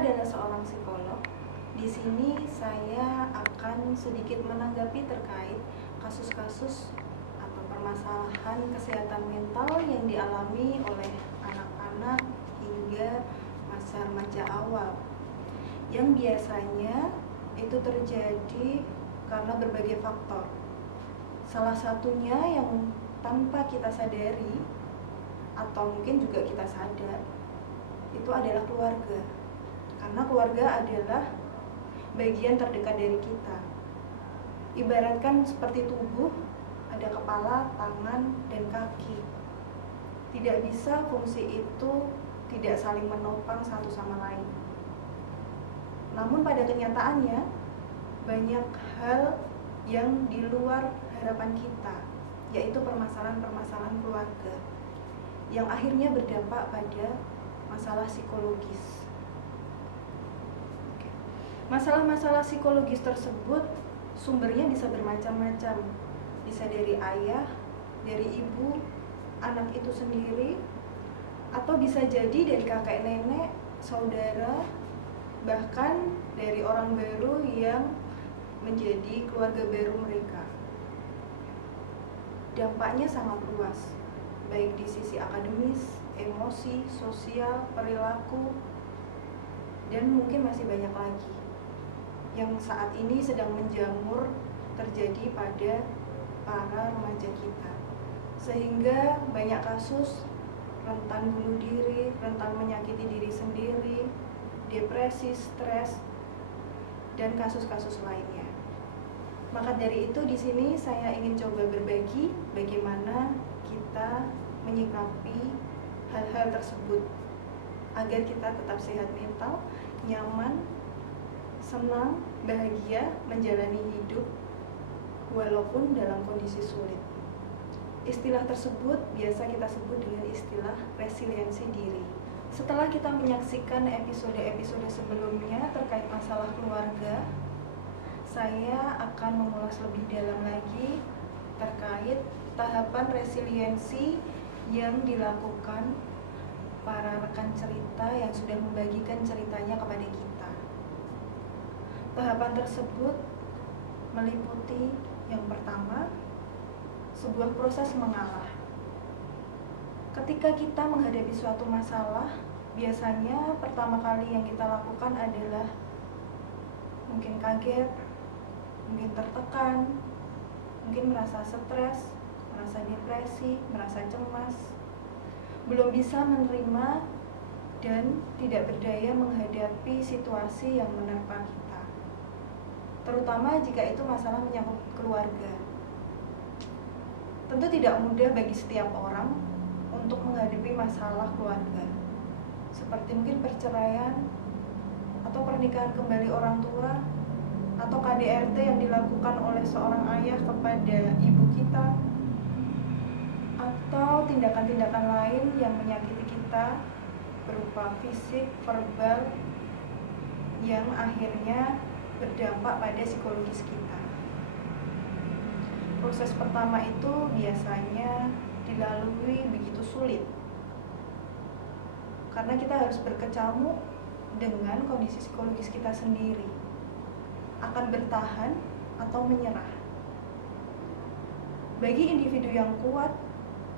adalah seorang psikolog. Di sini saya akan sedikit menanggapi terkait kasus-kasus atau permasalahan kesehatan mental yang dialami oleh anak-anak hingga masa remaja awal, yang biasanya itu terjadi karena berbagai faktor. Salah satunya yang tanpa kita sadari atau mungkin juga kita sadar, itu adalah keluarga. Karena keluarga adalah bagian terdekat dari kita. Ibaratkan seperti tubuh, ada kepala, tangan, dan kaki. Tidak bisa fungsi itu tidak saling menopang satu sama lain. Namun pada kenyataannya, banyak hal yang di luar harapan kita, yaitu permasalahan-permasalahan keluarga, yang akhirnya berdampak pada masalah psikologis. Masalah-masalah psikologis tersebut sumbernya bisa bermacam-macam. Bisa dari ayah, dari ibu, anak itu sendiri, atau bisa jadi dari kakek nenek, saudara, bahkan dari orang baru yang menjadi keluarga baru mereka. Dampaknya sangat luas, baik di sisi akademis, emosi, sosial, perilaku, dan mungkin masih banyak lagi yang saat ini sedang menjamur terjadi pada para remaja kita. Sehingga banyak kasus rentan bunuh diri, rentan menyakiti diri sendiri, depresi, stres, dan kasus-kasus lainnya. Maka dari itu di sini saya ingin coba berbagi bagaimana kita menyikapi hal-hal tersebut agar kita tetap sehat mental, nyaman, senang, bahagia menjalani hidup walaupun dalam kondisi sulit. Istilah tersebut biasa kita sebut dengan istilah resiliensi diri. Setelah kita menyaksikan episode-episode sebelumnya terkait masalah keluarga, saya akan mengulas lebih dalam lagi terkait tahapan resiliensi yang dilakukan para rekan cerita yang sudah membagikan ceritanya kepada kita. Tahapan tersebut meliputi yang pertama, sebuah proses mengalah. Ketika kita menghadapi suatu masalah, biasanya pertama kali yang kita lakukan adalah mungkin kaget, mungkin tertekan, mungkin merasa stres, merasa depresi, merasa cemas, belum bisa menerima dan tidak berdaya menghadapi situasi yang menerpa kita. Terutama jika itu masalah menyangkut keluarga. Tentu tidak mudah bagi setiap orang untuk menghadapi masalah keluarga, seperti mungkin perceraian atau pernikahan kembali orang tua, atau KDRT yang dilakukan oleh seorang ayah kepada ibu kita, atau tindakan-tindakan lain yang menyakiti kita berupa fisik, verbal, yang akhirnya berdampak pada psikologis kita. Proses pertama itu biasanya dilalui begitu sulit, karena kita harus berkecamuk dengan kondisi psikologis kita sendiri, akan bertahan atau menyerah. Bagi individu yang kuat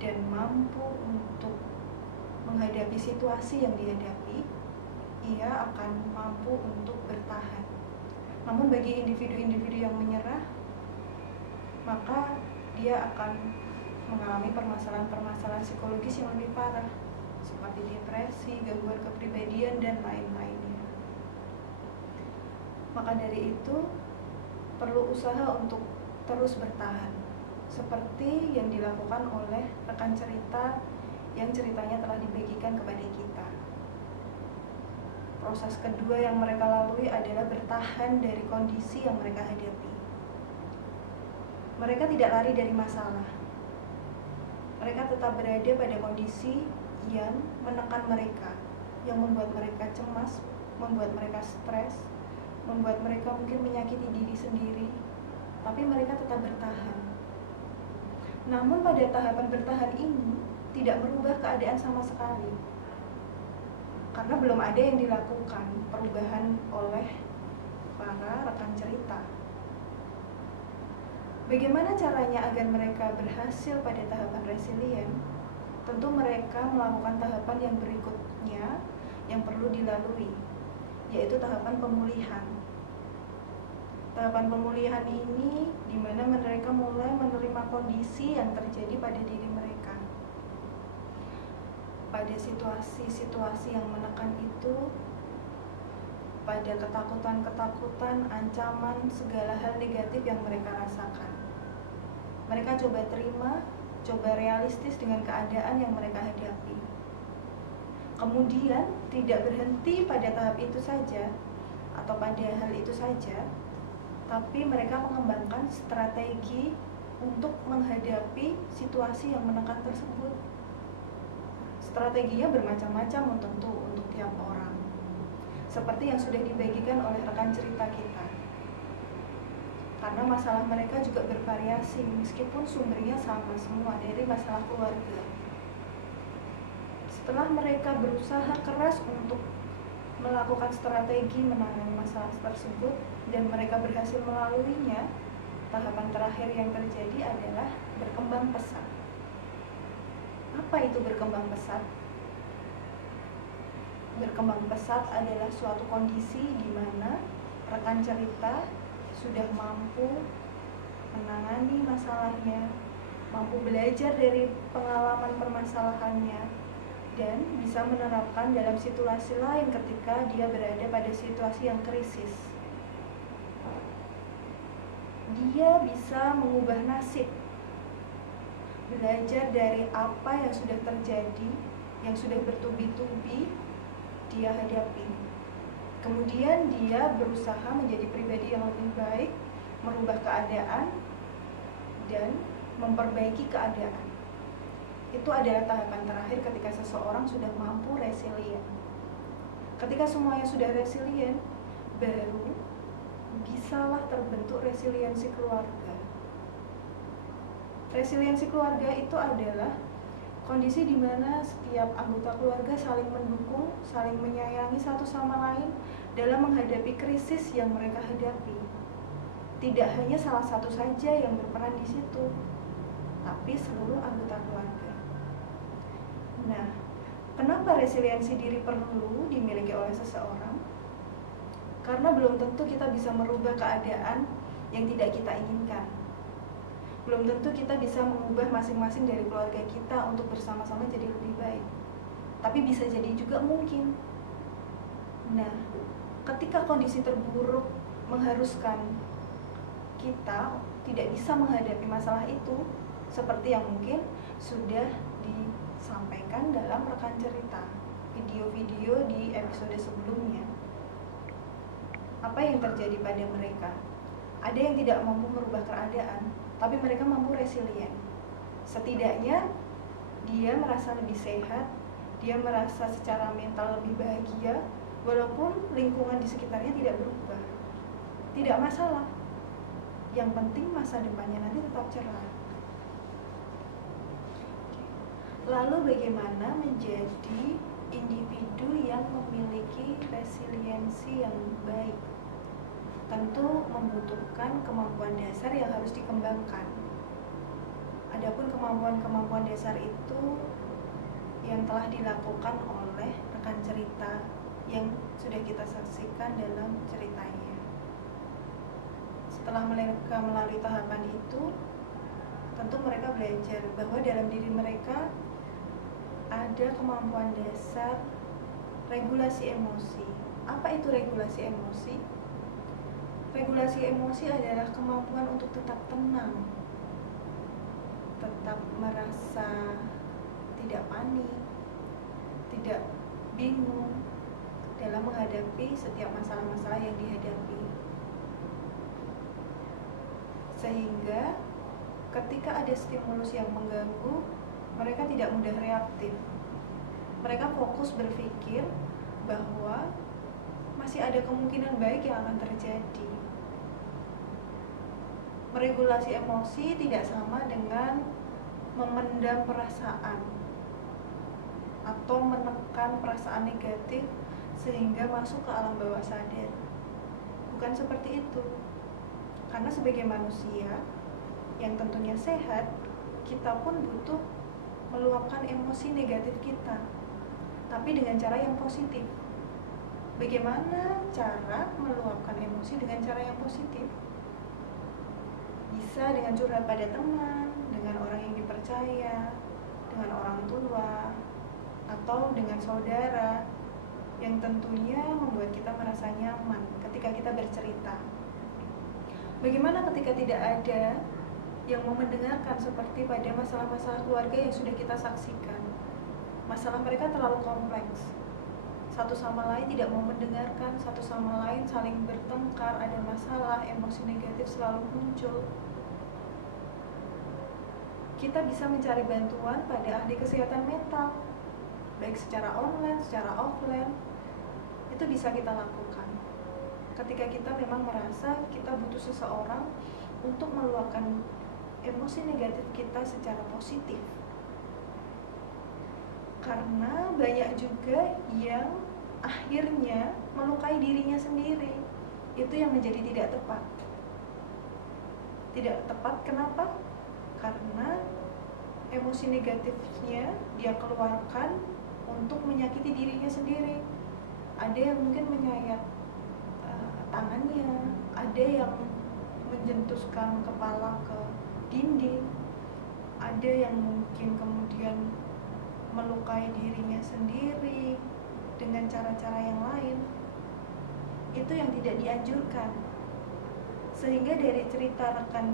dan mampu untuk menghadapi situasi yang dihadapi, ia akan mampu untuk bertahan. Namun bagi individu-individu yang menyerah, maka dia akan mengalami permasalahan-permasalahan psikologis yang lebih parah, seperti depresi, gangguan kepribadian, dan lain-lainnya. Maka dari itu, perlu usaha untuk terus bertahan, seperti yang dilakukan oleh rekan cerita yang ceritanya telah dibagikan kepada kita. Proses kedua yang mereka lalui adalah bertahan dari kondisi yang mereka hadapi. Mereka tidak lari dari masalah. Mereka tetap berada pada kondisi yang menekan mereka, yang membuat mereka cemas, membuat mereka stres, membuat mereka mungkin menyakiti diri sendiri, tapi mereka tetap bertahan. Namun pada tahapan bertahan ini tidak merubah keadaan sama sekali. karena belum ada yang dilakukan perubahan oleh para rekan cerita. Bagaimana caranya agar mereka berhasil pada tahapan resilient? Tentu mereka melakukan tahapan yang berikutnya yang perlu dilalui, yaitu tahapan pemulihan. Tahapan pemulihan ini di mana mereka mulai menerima kondisi yang terjadi pada diri mereka. Pada situasi-situasi yang menekan itu, pada ketakutan-ketakutan, ancaman, segala hal negatif yang mereka rasakan. Mereka coba terima, coba realistis dengan keadaan yang mereka hadapi. Kemudian tidak berhenti pada tahap itu saja atau pada hal itu saja, tapi mereka mengembangkan strategi untuk menghadapi situasi yang menekan tersebut. Strateginya bermacam-macam tentu untuk tiap orang, seperti yang sudah dibagikan oleh rekan cerita kita. Karena masalah mereka juga bervariasi, meskipun sumbernya sama semua, dari masalah keluarga. Setelah mereka berusaha keras untuk melakukan strategi menangani masalah tersebut dan mereka berhasil melaluinya, tahapan terakhir yang terjadi adalah berkembang pesat. Apa itu berkembang pesat? Berkembang pesat adalah suatu kondisi di mana rekan cerita sudah mampu menangani masalahnya, mampu belajar dari pengalaman permasalahannya, dan bisa menerapkan dalam situasi lain ketika dia berada pada situasi yang krisis. Dia bisa mengubah nasib, belajar dari apa yang sudah terjadi, yang sudah bertubi-tubi dia hadapi. Kemudian dia berusaha menjadi pribadi yang lebih baik, merubah keadaan, dan memperbaiki keadaan. Itu adalah tahapan terakhir ketika seseorang sudah mampu resilient. Ketika semuanya sudah resilient, baru bisalah terbentuk resiliensi keluarga. Resiliensi keluarga itu adalah kondisi di mana setiap anggota keluarga saling mendukung, saling menyayangi satu sama lain dalam menghadapi krisis yang mereka hadapi. Tidak hanya salah satu saja yang berperan di situ, tapi seluruh anggota keluarga. Nah, kenapa resiliensi diri perlu dimiliki oleh seseorang? Karena belum tentu kita bisa merubah keadaan yang tidak kita inginkan. Belum tentu kita bisa mengubah masing-masing dari keluarga kita untuk bersama-sama jadi lebih baik. Tapi bisa jadi juga mungkin. Nah, ketika kondisi terburuk mengharuskan kita tidak bisa menghadapi masalah itu, seperti yang mungkin sudah disampaikan dalam rekan cerita, video-video di episode sebelumnya. Apa yang terjadi pada mereka? Ada yang tidak mampu merubah keadaan, tapi mereka mampu resilient. Setidaknya dia merasa lebih sehat, dia merasa secara mental lebih bahagia, walaupun lingkungan di sekitarnya tidak berubah. Tidak masalah. Yang penting masa depannya nanti tetap cerah. Lalu bagaimana menjadi individu yang memiliki resiliensi yang baik? Tentu membutuhkan kemampuan dasar yang harus dikembangkan. Adapun kemampuan-kemampuan dasar itu yang telah dilakukan oleh rekan cerita yang sudah kita saksikan dalam ceritanya. Setelah mereka melalui tahapan itu, tentu mereka belajar bahwa dalam diri mereka ada kemampuan dasar regulasi emosi. Apa itu regulasi emosi? Regulasi emosi adalah kemampuan untuk tetap tenang, tetap merasa tidak panik, tidak bingung dalam menghadapi setiap masalah-masalah yang dihadapi. Sehingga ketika ada stimulus yang mengganggu, mereka tidak mudah reaktif. Mereka fokus berpikir bahwa masih ada kemungkinan baik yang akan terjadi. Meregulasi emosi tidak sama dengan memendam perasaan. atau menekan perasaan negatif sehingga masuk ke alam bawah sadar. Bukan seperti itu. Karena sebagai manusia yang tentunya sehat, kita pun butuh meluapkan emosi negatif kita, tapi dengan cara yang positif. Bagaimana cara meluapkan emosi dengan cara yang positif? Bisa dengan curhat pada teman, dengan orang yang dipercaya, dengan orang tua, atau dengan saudara, yang tentunya membuat kita merasa nyaman ketika kita bercerita. Bagaimana ketika tidak ada yang mau mendengarkan, seperti pada masalah-masalah keluarga yang sudah kita saksikan? Masalah mereka terlalu kompleks, satu sama lain tidak mau mendengarkan, satu sama lain saling bertengkar, ada masalah, emosi negatif selalu muncul. Kita bisa mencari bantuan pada ahli kesehatan mental, baik secara online, secara offline. Itu bisa kita lakukan ketika kita memang merasa kita butuh seseorang untuk meluapkan emosi negatif kita secara positif. Karena banyak juga yang akhirnya melukai dirinya sendiri. Itu yang menjadi tidak tepat. Tidak tepat kenapa? Karena emosi negatifnya dia keluarkan untuk menyakiti dirinya sendiri. Ada yang mungkin menyayat tangannya, ada yang menjentuskan kepala ke dinding, ada yang mungkin kemudian melukai dirinya sendiri dengan cara-cara yang lain. Itu yang tidak dianjurkan. Sehingga dari rekan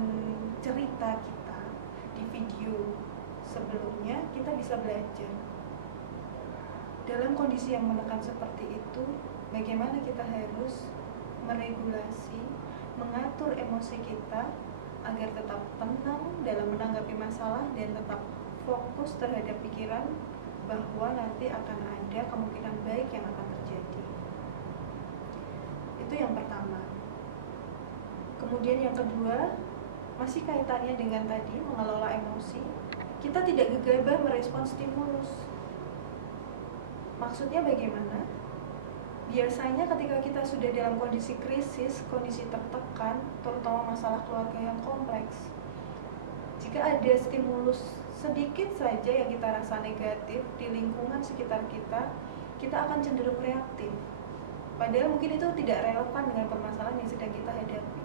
cerita kita di video sebelumnya, kita bisa belajar dalam kondisi yang menekan seperti itu, bagaimana kita harus meregulasi, mengatur emosi kita agar tetap tenang dalam menanggapi masalah dan tetap fokus terhadap pikiran bahwa nanti akan ada kemungkinan baik yang akan terjadi. Itu yang pertama. Kemudian yang kedua, masih kaitannya dengan tadi mengelola emosi, kita tidak gegabah merespon stimulus. Maksudnya bagaimana? Biasanya ketika kita sudah dalam kondisi krisis, kondisi tertekan, terutama masalah keluarga yang kompleks, jika ada stimulus sedikit saja yang kita rasa negatif di lingkungan sekitar kita, kita akan cenderung reaktif. Padahal mungkin itu tidak relevan dengan permasalahan yang sedang kita hadapi.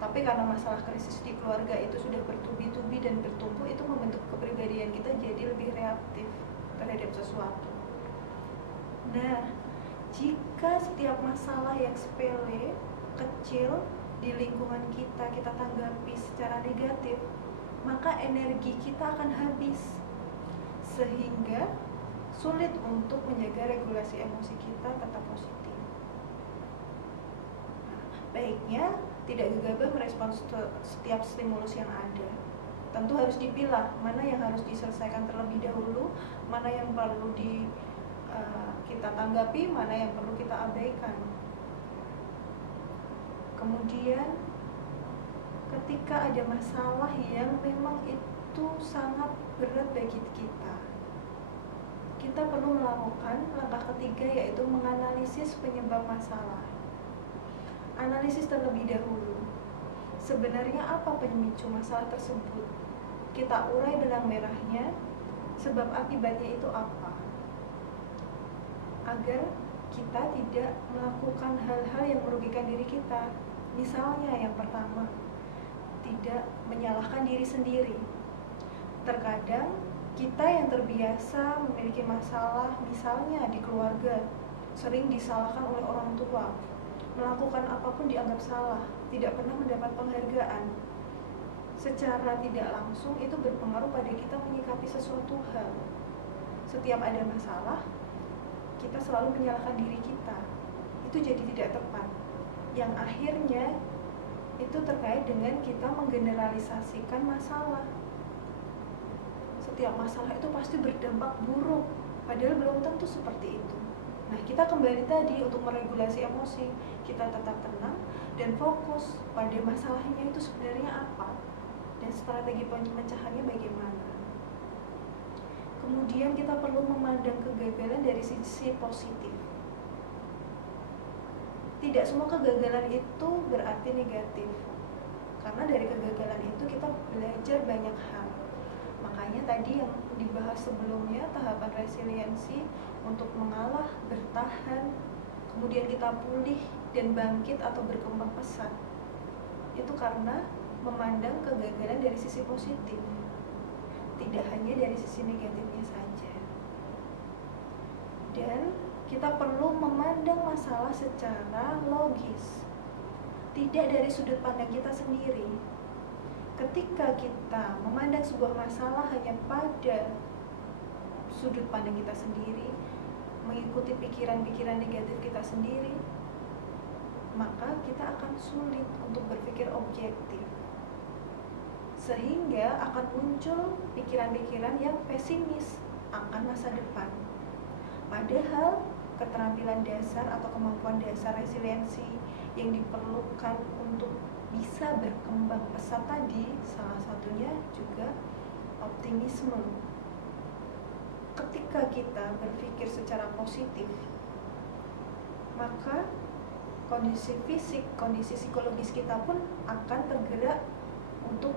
Tapi karena masalah krisis di keluarga itu sudah bertubi-tubi dan bertumbuh, itu membentuk kepribadian kita jadi lebih reaktif terhadap sesuatu. Nah, jika setiap masalah yang sepele, kecil di lingkungan kita, kita tanggapi secara negatif, maka energi kita akan habis, sehingga sulit untuk menjaga regulasi emosi kita tetap positif. Nah, baiknya tidak gegabah merespon setiap stimulus yang ada. Tentu harus dipilah mana yang harus diselesaikan terlebih dahulu, mana yang perlu kita tanggapi, mana yang perlu kita abaikan. Kemudian ketika ada masalah yang memang itu sangat berat bagi kita, kita perlu melakukan langkah ketiga, yaitu menganalisis penyebab masalah. Analisis terlebih dahulu. Sebenarnya apa pemicu masalah tersebut? Kita urai benang merahnya, sebab akibatnya itu apa? Agar kita tidak melakukan hal-hal yang merugikan diri kita. Misalnya yang pertama, tidak menyalahkan diri sendiri. Terkadang kita yang terbiasa memiliki masalah, misalnya di keluarga, sering disalahkan oleh orang tua, melakukan apapun dianggap salah, tidak pernah mendapat penghargaan. Secara tidak langsung itu berpengaruh pada kita menyikapi sesuatu hal. Setiap ada masalah, kita selalu menyalahkan diri kita. Itu jadi tidak tepat. Yang akhirnya itu terkait dengan kita menggeneralisasikan masalah. Setiap masalah itu pasti berdampak buruk, padahal belum tentu seperti itu. Nah, kita kembali tadi untuk meregulasi emosi, kita tetap tenang dan fokus pada masalahnya itu sebenarnya apa dan strategi pemecahannya bagaimana. Kemudian kita perlu memandang kegagalan dari sisi positif. Tidak semua kegagalan itu berarti negatif, karena dari kegagalan itu kita belajar banyak hal. Makanya tadi yang dibahas sebelumnya, tahapan resiliensi untuk mengalah, bertahan, kemudian kita pulih dan bangkit atau berkembang pesat, itu karena memandang kegagalan dari sisi positif, tidak hanya dari sisi negatifnya saja. Dan kita perlu memandang masalah secara logis, tidak dari sudut pandang kita sendiri. Ketika kita memandang sebuah masalah hanya pada sudut pandang kita sendiri, mengikuti pikiran-pikiran negatif kita sendiri, maka kita akan sulit untuk berpikir objektif, sehingga akan muncul pikiran-pikiran yang pesimis akan masa depan. Padahal keterampilan dasar atau kemampuan dasar resiliensi yang diperlukan untuk bisa berkembang pesat tadi, salah satunya juga optimisme. Ketika kita berpikir secara positif, maka kondisi fisik, kondisi psikologis kita pun akan tergerak untuk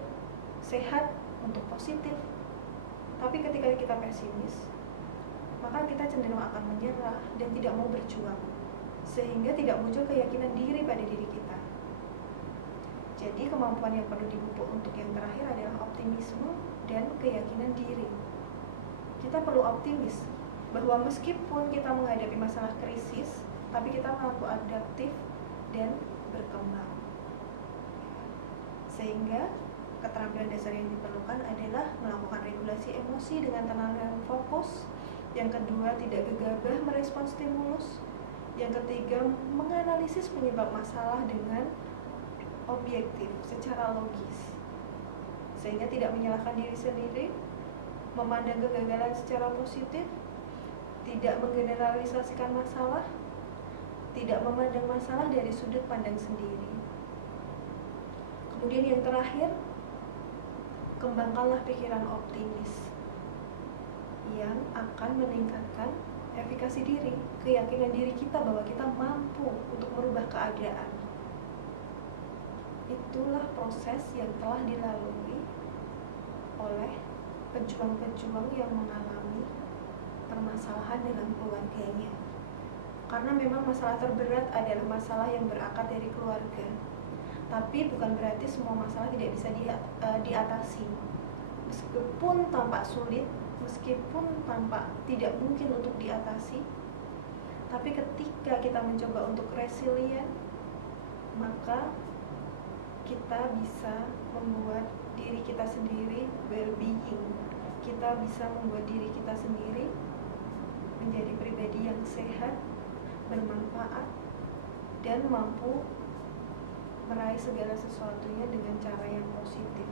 sehat, untuk positif. Tapi ketika kita pesimis, maka kita cenderung akan menyerah dan tidak mau berjuang, sehingga tidak muncul keyakinan diri pada diri kita. Jadi kemampuan yang perlu dipupuk untuk yang terakhir adalah optimisme dan keyakinan diri. Kita perlu optimis bahwa meskipun kita menghadapi masalah krisis, tapi kita mampu adaptif dan berkembang. Sehingga keterampilan dasar yang diperlukan adalah melakukan regulasi emosi dengan tenang dan fokus. Yang kedua, tidak gegabah merespon stimulus. Yang ketiga, menganalisis penyebab masalah dengan objektif, secara logis, sehingga tidak menyalahkan diri sendiri, memandang kegagalan secara positif, tidak menggeneralisasikan masalah, tidak memandang masalah dari sudut pandang sendiri. Kemudian yang terakhir, kembangkanlah pikiran optimis yang akan meningkatkan efikasi diri, keyakinan diri kita bahwa kita mampu untuk merubah keadaan. Itulah proses yang telah dilalui oleh pejuang-pejuang yang mengalami permasalahan dalam keluarganya. Karena memang masalah terberat adalah masalah yang berakar dari keluarga. Tapi bukan berarti semua masalah tidak bisa diatasi. Meskipun tampak sulit, meskipun tampak tidak mungkin untuk diatasi, tapi ketika kita mencoba untuk resilient, maka kita bisa membuat diri kita sendiri well-being. Kita bisa membuat diri kita sendiri menjadi pribadi yang sehat, bermanfaat, dan mampu meraih segala sesuatunya dengan cara yang positif.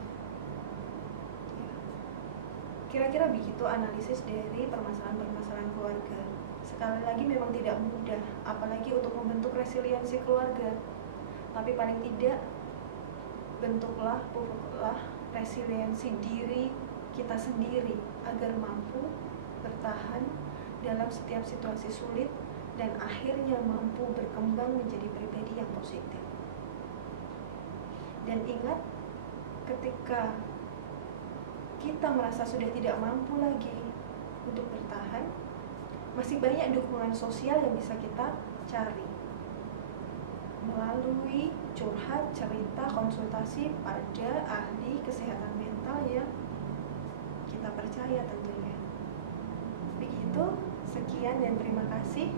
Kira-kira begitu analisis dari permasalahan-permasalahan keluarga. Sekali lagi memang tidak mudah, apalagi untuk membentuk resiliensi keluarga. Tapi paling tidak, bentuklah, pupuklah resiliensi diri kita sendiri agar mampu bertahan dalam setiap situasi sulit dan akhirnya mampu berkembang menjadi pribadi yang positif. Dan ingat, ketika kita merasa sudah tidak mampu lagi untuk bertahan, masih banyak dukungan sosial yang bisa kita cari melalui curhat, cerita, konsultasi pada ahli kesehatan mental yang kita percaya tentunya. Begitu, sekian dan terima kasih.